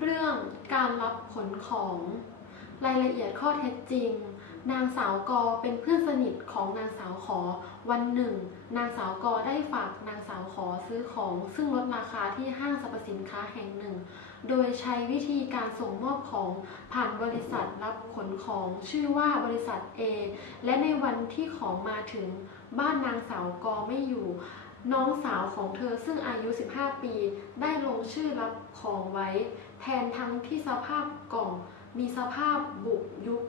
เรื่องการรับขนของรายละเอียดข้อเท็จจริงนางสาวกอเป็นเพื่อนสนิทของนางสาวขอวันหนึ่งนางสาวกอได้ฝากนางสาวขอซื้อของซึ่งลดราคาที่ห้างสรรพสินค้าแห่งหนึ่งโดยใช้วิธีการส่งมอบของผ่านบริษัทรับขนของชื่อว่าบริษัท A และในวันที่ของมาถึงบ้านนางสาวกอไม่อยู่น้องสาวของเธอซึ่งอายุ15 ปีได้ลงชื่อรับของไว้แทนทั้งที่สภาพกล่องมีสภาพบุบยุบ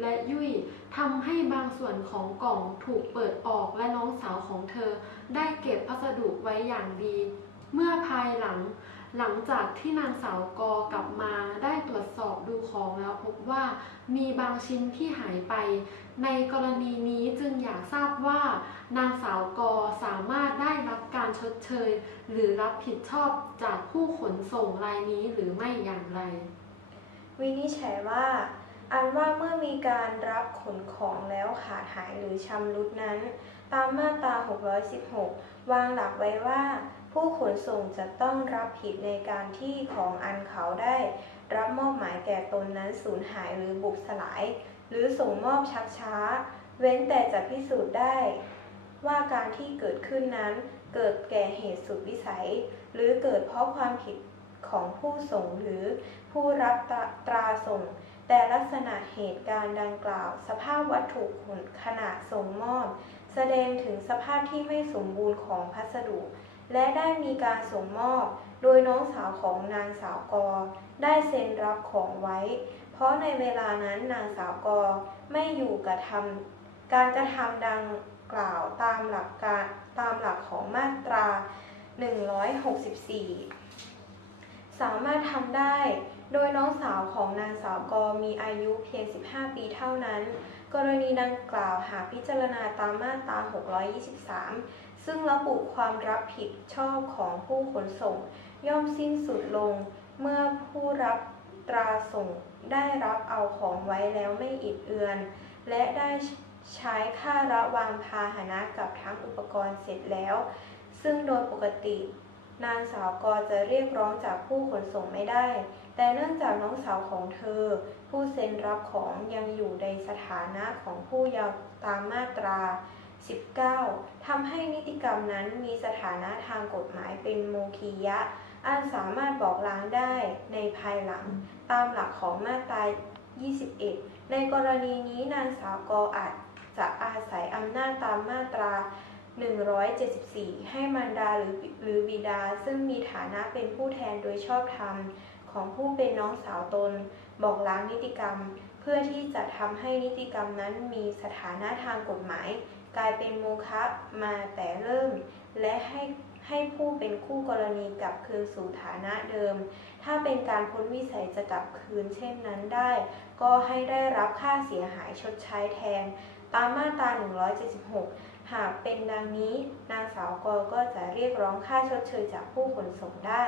และยุ่ยทำให้บางส่วนของกล่องถูกเปิดออกและน้องสาวของเธอได้เก็บพัสดุไว้อย่างดีเมื่อภายหลังจากที่นางสาวกอกลับมาได้ตรวจสอบดูของแล้วพบว่ามีบางชิ้นที่หายไปในกรณีนี้จึงอยากทราบว่านางสาวกอสามารถได้รับการชดเชยหรือรับผิดชอบจากผู้ขนส่งรายนี้หรือไม่อย่างไรวินิจฉัยว่าอันว่าเมื่อมีการรับขนของแล้วขาดหายหรือชำรุดนั้นตามมาตรา616วางหลักไว้ว่าผู้ขนส่งจะต้องรับผิดในการที่ของอันเขาได้รับมอบหมายแก่ตนนั้นสูญหายหรือบุบสลายหรือส่งมอบชักช้าเว้นแต่จะพิสูจน์ได้ว่าการที่เกิดขึ้นนั้นเกิดแก่เหตุสุดวิสัยหรือเกิดเพราะความผิดของผู้ส่งหรือผู้รับตราส่งแต่ลักษณะเหตุการณ์ดังกล่าวสภาพวัตถุขณะส่งมอบแสดงถึงสภาพที่ไม่สมบูรณ์ของพัสดุและได้มีการส่งมอบโดยน้องสาวของนางสาวกอได้เซ็นรับของไว้เพราะในเวลานั้นนางสาวกอไม่อยู่การกระทำดังกล่าวตามหลักของมาตรา164สามารถทำได้โดยน้องสาวของนางสาวกอมีอายุเพียง15 ปีเท่านั้นกรณีดังกล่าวหากพิจารณาตามมาตรา623ซึ่งระบุความรับผิดชอบของผู้ขนส่งย่อมสิ้นสุดลงเมื่อผู้รับตราส่งได้รับเอาของไว้แล้วไม่อิดเอือนและได้ใช้ค่าระวางพาหนะกับทั้งอุปกรณ์เสร็จแล้วซึ่งโดยปกตินางสาวกอจะเรียกร้องจากผู้ขนส่งไม่ได้แต่เนื่องจากน้องสาวของเธอผู้เซ็นรับของยังอยู่ในสถานะของผู้เยาว์ตามมาตรา19ทำให้นิติกรรมนั้นมีสถานะทางกฎหมายเป็นโมคียะอันสามารถบอกล้างได้ในภายหลังตามหลักของมาตรา21ในกรณีนี้นางสาวกออาจจะอาศัยอำนาจตามมาตรา174ให้มารดาหรือบิดาซึ่งมีฐานะเป็นผู้แทนโดยชอบธรรมของผู้เป็นน้องสาวตนบอกล้างนิติกรรมเพื่อที่จะทำให้นิติกรรมนั้นมีสถานะทางกฎหมายกลายเป็นโมฆะมาแต่เริ่มและให้ผู้เป็นคู่กรณีกลับคืนสู่ฐานะเดิมถ้าเป็นการพ้นวิสัยจะกลับคืนเช่นนั้นได้ก็ให้ได้รับค่าเสียหายชดใช้แทนตามมาตรา176หากเป็นดังนี้นางสาวกอก็จะเรียกร้องค่าชดเชยจากผู้ขนส่งได้